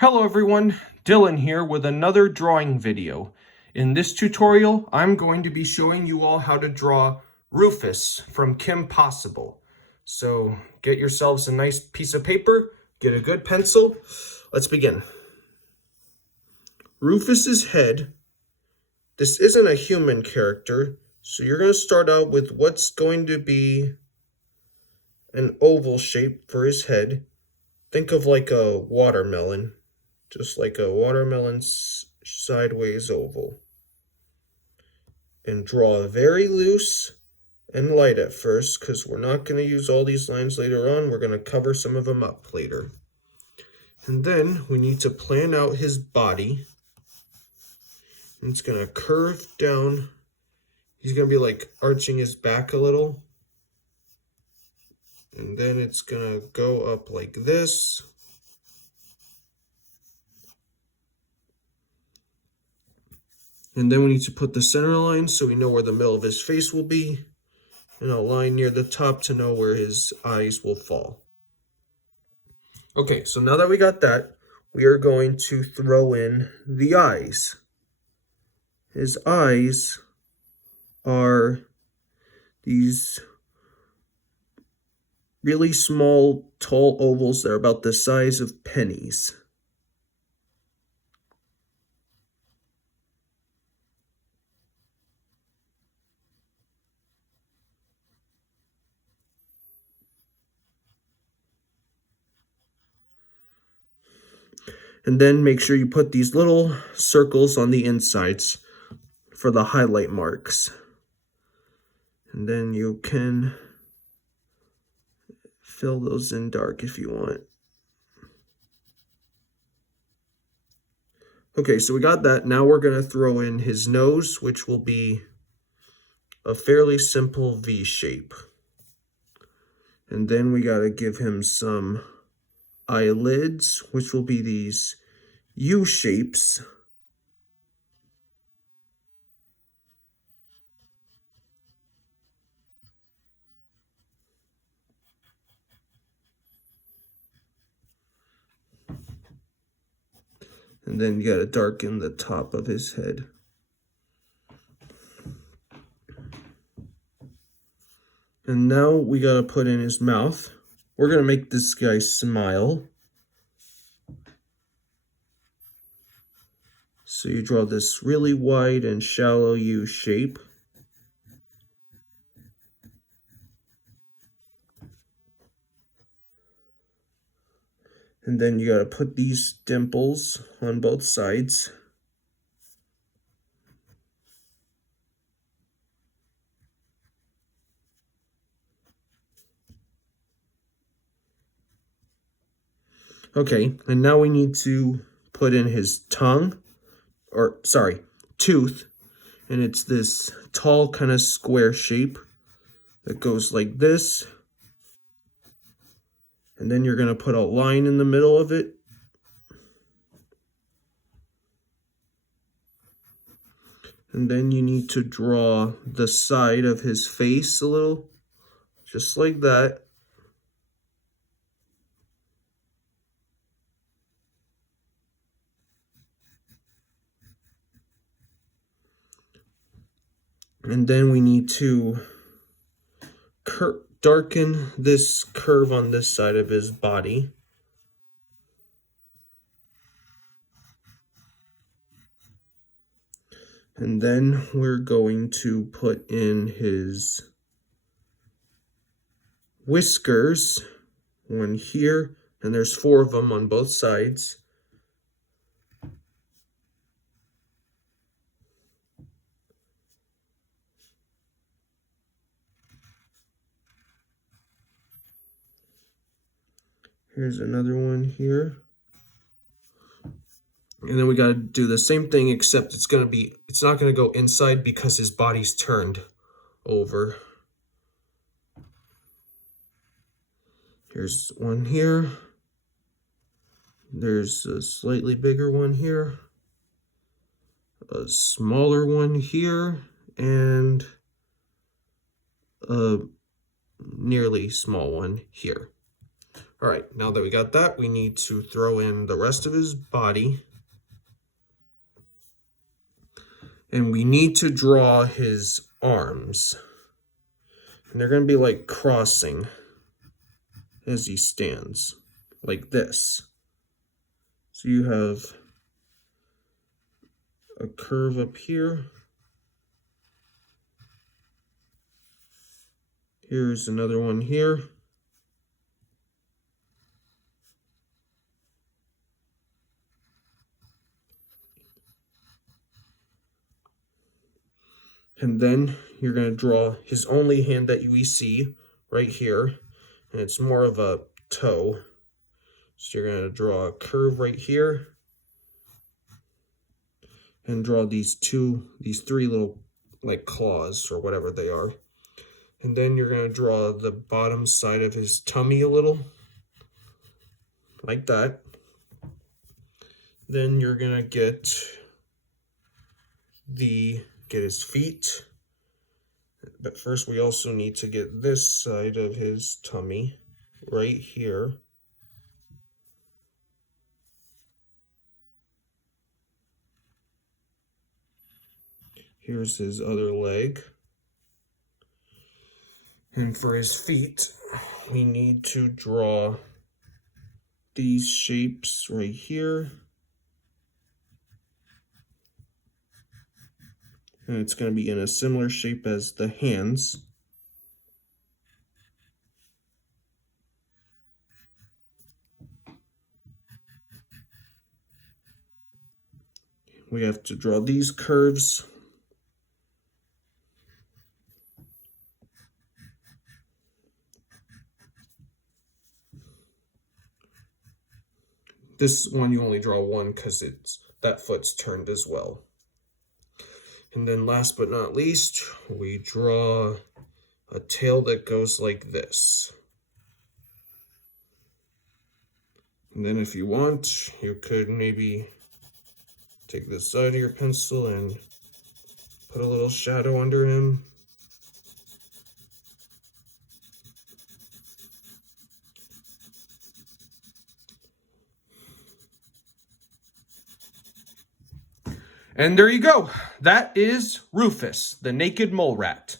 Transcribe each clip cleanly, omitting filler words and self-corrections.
Hello everyone, Dylan here with another drawing video. In this tutorial, I'm going to be showing you all how to draw Rufus from Kim Possible. So get yourselves a nice piece of paper, get a good pencil. Let's begin. Rufus's head. This isn't a human character, so you're going to start out with what's going to be an oval shape for his head. Think of like a watermelon. Just like a watermelon sideways oval. And draw very loose and light at first, because we're not going to use all these lines later on. We're going to cover some of them up later. And then we need to plan out his body. And it's going to curve down. He's going to be like arching his back a little. And then it's going to go up like this. And then we need to put the center line so we know where the middle of his face will be, and a line near the top to know where his eyes will fall. Okay, so now that we got that, we are going to throw in the eyes. His eyes are these really small, tall ovals that are about the size of pennies. And then make sure you put these little circles on the insides for the highlight marks. And then you can fill those in dark if you want. Okay, so we got that. Now we're going to throw in his nose, which will be a fairly simple V shape. And then we got to give him some eyelids, which will be these U shapes. And then you got to darken the top of his head. And now we got to put in his mouth. We're going to make this guy smile. So you draw this really wide and shallow U shape. And then you got to put these dimples on both sides. Okay, and now we need to put in his tongue, or sorry, tooth. And it's this tall kind of square shape that goes like this. And then you're going to put a line in the middle of it. And then you need to draw the side of his face a little, just like that. And then we need to darken this curve on this side of his body. And then we're going to put in his whiskers, one here, and there's 4 of them on both sides. Here's another one here. And then we got to do the same thing, except it's not going to go inside because his body's turned over. Here's one here. There's a slightly bigger one here. A smaller one here, and a nearly small one here. All right, now that we got that, we need to throw in the rest of his body. And we need to draw his arms. And they're going to be like crossing as he stands, like this. So you have a curve up here. Here's another one here. And then you're going to draw his only hand that we see right here. And it's more of a toe. So you're going to draw a curve right here. And draw these three little like claws or whatever they are. And then you're going to draw the bottom side of his tummy a little. Like that. Then you're going to get his feet. But first we also need to get this side of his tummy right here. Here's his other leg. And for his feet, we need to draw these shapes right here. And it's going to be in a similar shape as the hands. We have to draw these curves. This one you only draw one because that foot's turned as well. And then last but not least, we draw a tail that goes like this. And then if you want, you could maybe take the side of your pencil and put a little shadow under him. And there you go. That is Rufus, the naked mole rat.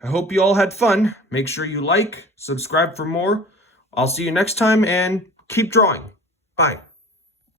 I hope you all had fun. Make sure you like, subscribe for more. I'll see you next time, and keep drawing. Bye.